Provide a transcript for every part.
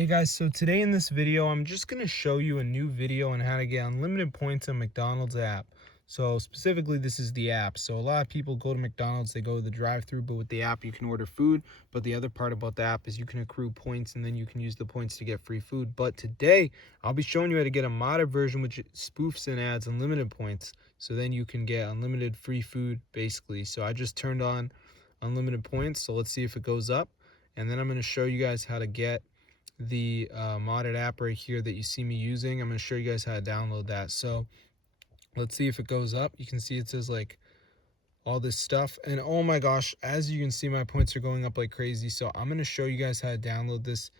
Hey guys, so today in this video, I'm just going to show you a new video on how to get unlimited points on McDonald's app. So specifically, this is the app. So a lot of people go to McDonald's, they go to the drive-thru, but with the app, you can order food. But the other part about the app is you can accrue points and then you can use the points to get free food. But today, I'll be showing you how to get a modded version which spoofs and adds unlimited points. So then you can get unlimited free food, basically. So I just turned on unlimited points. So let's see if it goes up. And then I'm going to show you guys how to get the modded app right here that you see me using. I'm going to show you guys how to download that. So let's see if it goes up. You can see it says like all this stuff, and oh my gosh, as you can see, my points are going up like crazy. So I'm going to show you guys how to download this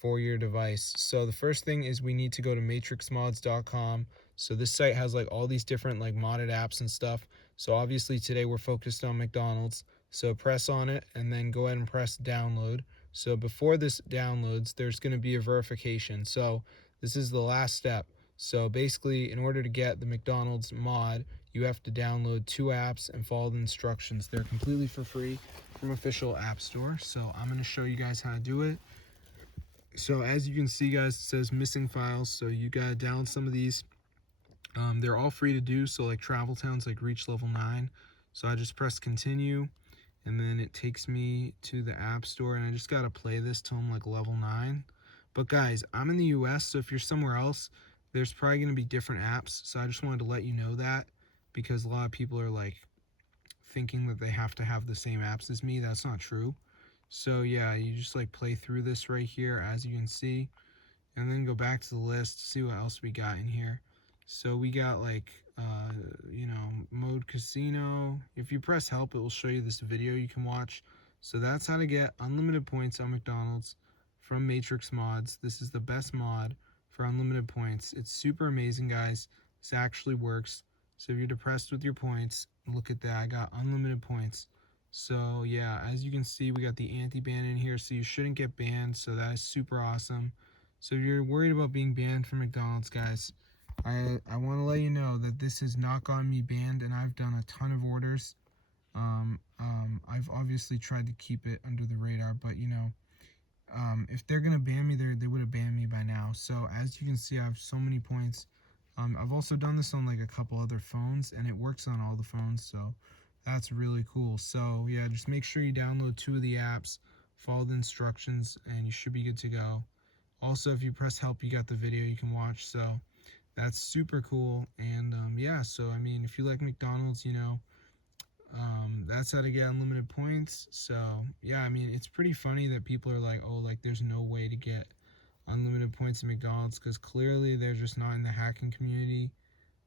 for your device. So the first thing is we need to go to matrixmods.com. So this site has like all these different like modded apps and stuff. So obviously today we're focused on McDonald's. So press on it and then go ahead and press download. So before this downloads, there's going to be a verification. So this is the last step. So basically, in order to get the McDonald's mod, you have to download 2 apps and follow the instructions. They're completely for free from official app store. So I'm going to show you guys how to do it. So as you can see, guys, it says missing files. So you got to download some of these. They're all free to do. So like travel towns, like reach level 9. So I just press continue. And then it takes me to the app store, and I just got to play this till I'm like level 9. But guys, I'm in the US, so if you're somewhere else, there's probably going to be different apps. So I just wanted to let you know that, because a lot of people are like thinking that they have to have the same apps as me. That's not true. So yeah, you just like play through this right here, as you can see, and then go back to the list, see what else we got in here. So we got like, mode casino. If you press help, it will show you this video you can watch. So that's how to get unlimited points on McDonald's from Matrix Mods. This is the best mod for unlimited points. It's super amazing, guys. This actually works. So if you're depressed with your points, look at that. I got unlimited points. So yeah, as you can see, we got the anti-ban in here, so you shouldn't get banned. So that is super awesome. So if you're worried about being banned from McDonald's, guys, I want to let you know that this has not gotten me banned, and I've done a ton of orders. I've obviously tried to keep it under the radar, but if they're gonna ban me, they would have banned me by now. So as you can see, I have so many points. I've also done this on like a couple other phones, and it works on all the phones, so that's really cool. So yeah, just make sure you download 2 of the apps, follow the instructions, and you should be good to go. Also, if you press help, you got the video you can watch. So that's super cool. And yeah, so I mean, if you like McDonald's, that's how to get unlimited points. So yeah, I mean, it's pretty funny that people are like, oh, like there's no way to get unlimited points at McDonald's, because clearly they're just not in the hacking community,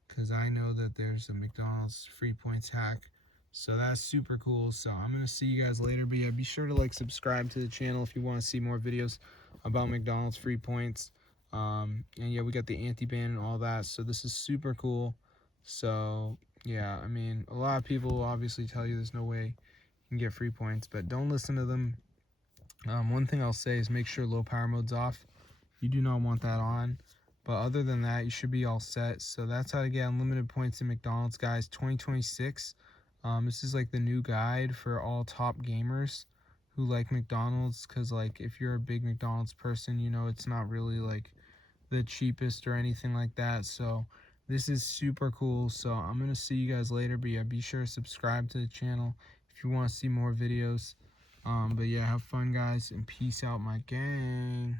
because I know that there's a McDonald's free points hack. So that's super cool. So I'm gonna see you guys later, but yeah, be sure to like subscribe to the channel if you want to see more videos about McDonald's free points. And yeah, we got the anti-ban and all that, so this is super cool. So yeah, I mean, a lot of people will obviously tell you there's no way you can get free points, but don't listen to them. One thing I'll say is make sure low power mode's off. You do not want that on. But other than that, you should be all set. So that's how to get unlimited points in McDonald's, guys. 2026. This is like the new guide for all top gamers who like McDonald's, because like if you're a big McDonald's person, it's not really like the cheapest or anything like that. So this is super cool. So I'm gonna see you guys later, but yeah, be sure to subscribe to the channel if you want to see more videos. But yeah, have fun, guys, and peace out, my gang.